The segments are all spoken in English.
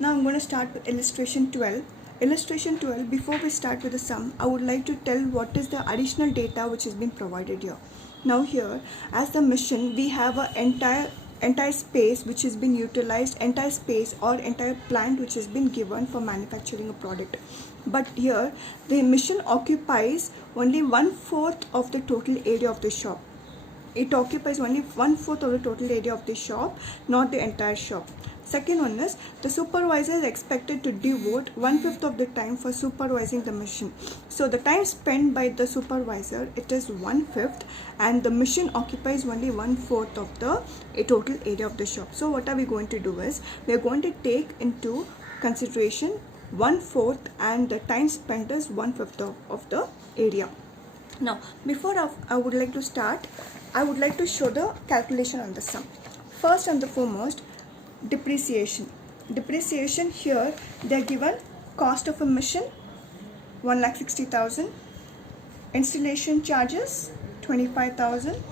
Now I'm going to start with illustration 12. Illustration 12, before we start with the sum, I would like to tell what is the additional data which has been provided here. Now here, as the mission, we have an entire space which has been utilized, entire space or entire plant which has been given for manufacturing a product. But here, the mission occupies only 1/4 of the total area of the shop. It occupies only 1/4 of the total area of the shop, not the entire shop. Second one is, the supervisor is expected to devote 1/5 of the time for supervising the mission. So the time spent by the supervisor, it is 1/5, and the mission occupies only 1/4 of the total area of the shop. So what are we going to do is, we are going to take into consideration 1/4 and the time spent is 1/5 of the area. Now before I would like to start, I would like to show the calculation on the sum. First and the foremost, depreciation. Depreciation, here they are given cost of a mission 1,60,000, installation charges 25,000,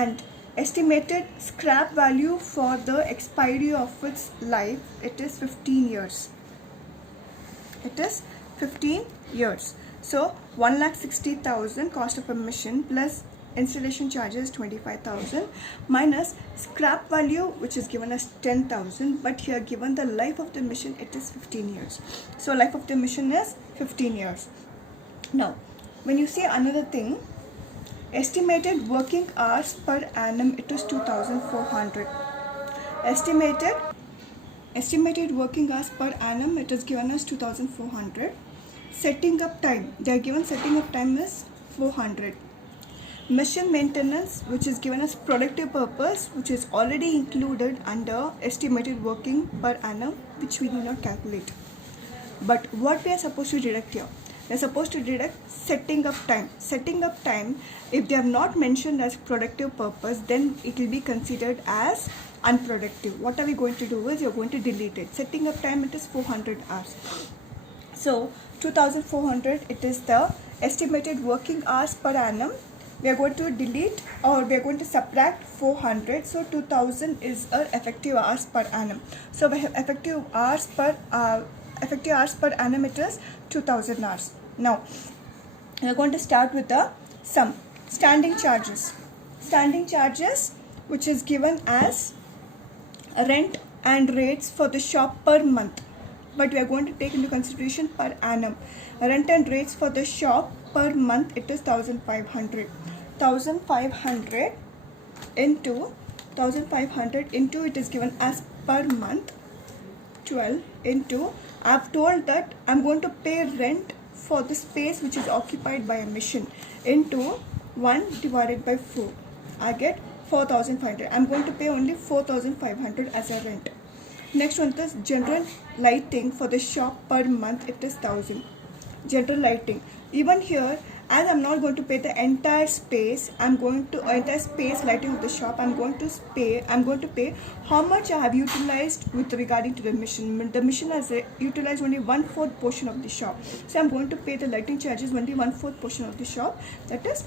and estimated scrap value for the expiry of its life, it is 15 years. It is 15 years. So 1,60,000 cost of a mission plus installation charges 25,000 minus scrap value which is given as 10,000, but here given the life of the mission, it is 15 years. So life of the mission is 15 years. Now when you see another thing, estimated working hours per annum, it is 2,400. Estimated working hours per annum, it is given as 2,400. Setting up time, they are given setting up time is 400. Mission maintenance, which is given as productive purpose, which is already included under estimated working per annum, which we do not calculate. But what we are supposed to deduct here? We are supposed to deduct setting up time. Setting up time, if they have not mentioned as productive purpose, then it will be considered as unproductive. What are we going to do is, you are going to delete it. Setting up time, it is 400 hours. So 2,400, it is the estimated working hours per annum. We are going to delete, or we are going to subtract 400. So 2,000 is our effective hours per annum. So we have effective hours per annum, it is 2,000 hours. Now we are going to start with the sum. Standing charges, which is given as rent and rates for the shop per month, but we are going to take into consideration per annum. Rent and rates for the shop per month, it is 1,500. 1,500 into it is given as per month 12 into, I have told that I am going to pay rent for the space which is occupied by a mission, into 1 divided by 4. I get 4,500. I am going to pay only 4,500 as a rent. Next one is general lighting for the shop per month, it is 1,000. General lighting, even here, as I'm not going to pay the entire space, entire space lighting of the shop, I'm going to pay how much I have utilized with regarding to the mission. The mission has utilized only 1/4 portion of the shop, so I'm going to pay the lighting charges only 1/4 portion of the shop. That is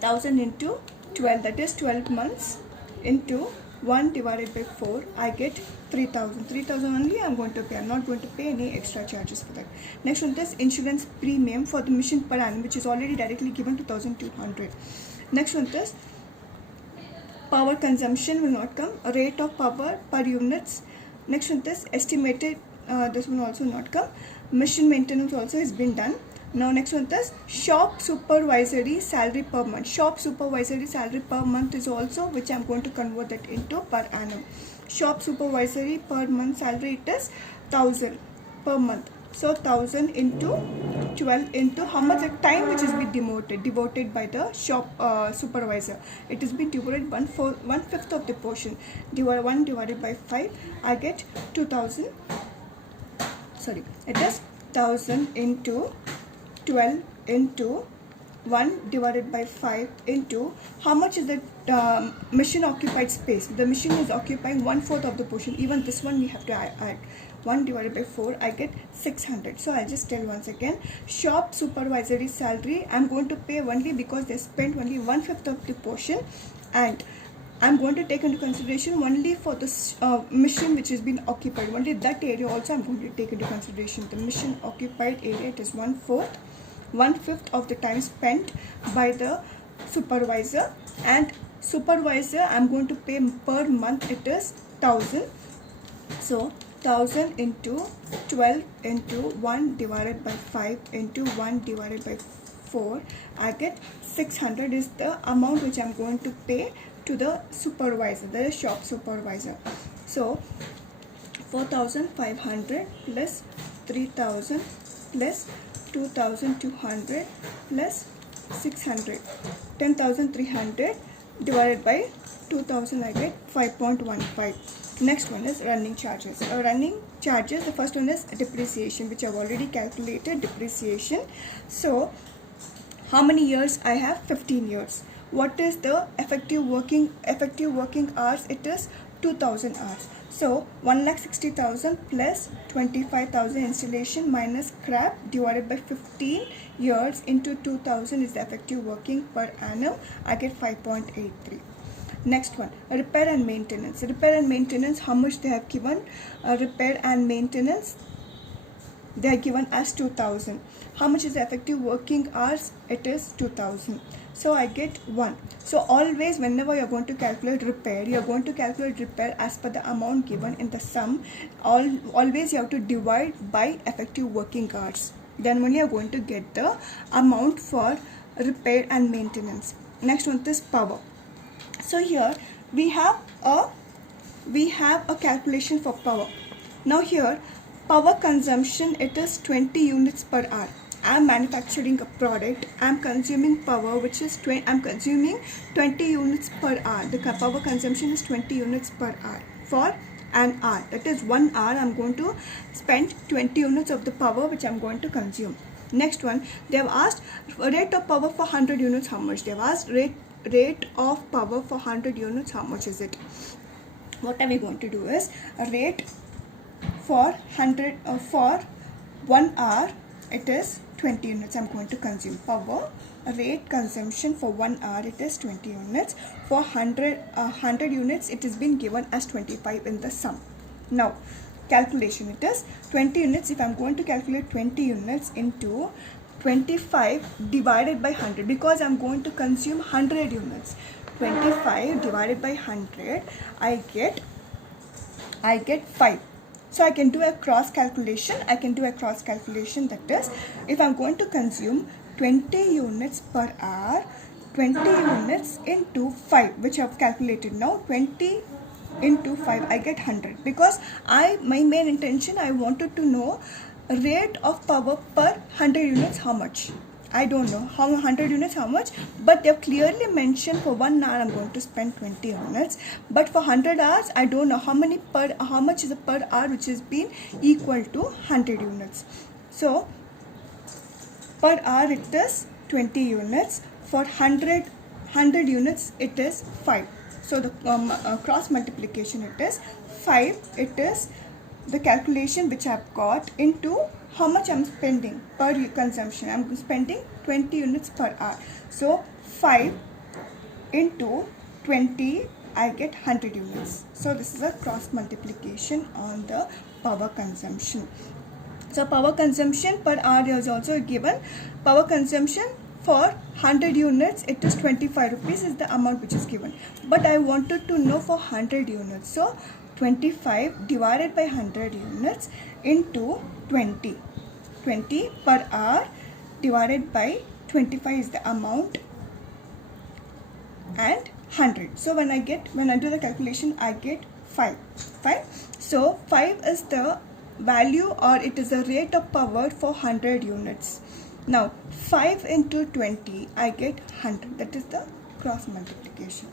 1,000 into 12. That is 12 months into 1 divided by 4. I get 3,000. 3,000 only I am going to pay. I am not going to pay any extra charges for that. Next one is insurance premium for the mission per annum, which is already directly given to 1,200. Next one is power consumption will not come. Rate of power per units. Next one is estimated. This will also not come. Mission maintenance also has been done. Now next one is shop supervisory salary per month. Shop supervisory salary per month is also, which I am going to convert that into per annum. Shop supervisory per month salary, it is 1,000 per month. So 1,000 into 12 into how much the time which is been devoted by the shop supervisor. It has been devoted 1/5 of the portion. 1 divided by 5. I get 2,000. Sorry, it is 1,000 into 12 into 1 divided by 5 into how much is the mission occupied space. The mission is occupying 1/4 of the portion. Even this one we have to add. 1 divided by 4, I get 600. So I'll just tell once again, shop supervisory salary I'm going to pay only because they spent only 1/5 of the portion, and I'm going to take into consideration only for this mission which has been occupied. Only that area also I'm going to take into consideration. The mission occupied area, it is 1/5 of the time spent by the supervisor, and supervisor I'm going to pay per month, it is 1000. So 1000 into 12 into 1 divided by 5 into 1 divided by 4, I get 600 is the amount which I'm going to pay to the supervisor, the shop supervisor. So 4500 plus 3000 plus 2200 plus 600, 10300 divided by 2000, I get 5.15. Next one is running charges. Running charges, the first one is depreciation, which I've already calculated depreciation. So how many years I have? 15 years. What is the effective working hours? It is 2000 hours. So 1,60,000 plus 25,000 installation minus scrap divided by 15 years into 2000 is the effective working per annum. I get 5.83. Next one, repair and maintenance. Repair and maintenance, how much they have given? Repair and maintenance, they are given as 2000. How much is the effective working hours? It is 2000. So I get 1. So always whenever you are going to calculate repair, you are going to calculate repair as per the amount given in the sum. Always you have to divide by effective working hours. Then only you are going to get the amount for repair and maintenance. Next one is power. So here we have a calculation for power. Now here power consumption, it is 20 units per hour. I am manufacturing a product. I am consuming power which is I am consuming 20 units per hour. The power consumption is 20 units per hour for an hour. That is 1 hour I am going to spend 20 units of the power which I am going to consume. Next one, they have asked rate of power for 100 units, how much? They have asked rate of power for 100 units, how much is it? What are we going to do is rate for 100 for 1 hour, it is 20 units I'm going to consume. Power rate consumption for 1 hour, it is 20 units. For 100 units, it has been given as 25 in the sum. Now calculation, it is 20 units. If I'm going to calculate 20 units into 25 divided by 100, because I'm going to consume 100 units. 25 divided by 100, I get 5. So I can do a cross calculation. That is, if I'm going to consume 20 units per hour, 20 units into 5, which I've calculated now, 20 into 5, I get 100. Because my main intention, I wanted to know rate of power per 100 units, how much? I don't know how 100 units how much, but they have clearly mentioned for 1 hour I'm going to spend 20 units. But for 100 hours, I don't know how much is the per hour which has been equal to 100 units. So per hour it is 20 units. For 100 units it is 5. So the cross multiplication, it is 5. It is the calculation which I've got into how much I'm spending per consumption. I'm spending 20 units per hour. So 5 into 20, I get 100 units. So this is a cross multiplication on the power consumption. So power consumption per hour is also given. Power consumption for 100 units, it is 25 rupees is the amount which is given. But I wanted to know for 100 units. So 25 divided by 100 units into 20 per hour divided by 25 is the amount, and 100. So when I do the calculation, I get 5. So 5 is the value, or it is the rate of power for 100 units. Now 5 into 20, I get 100. That is the cross multiplication.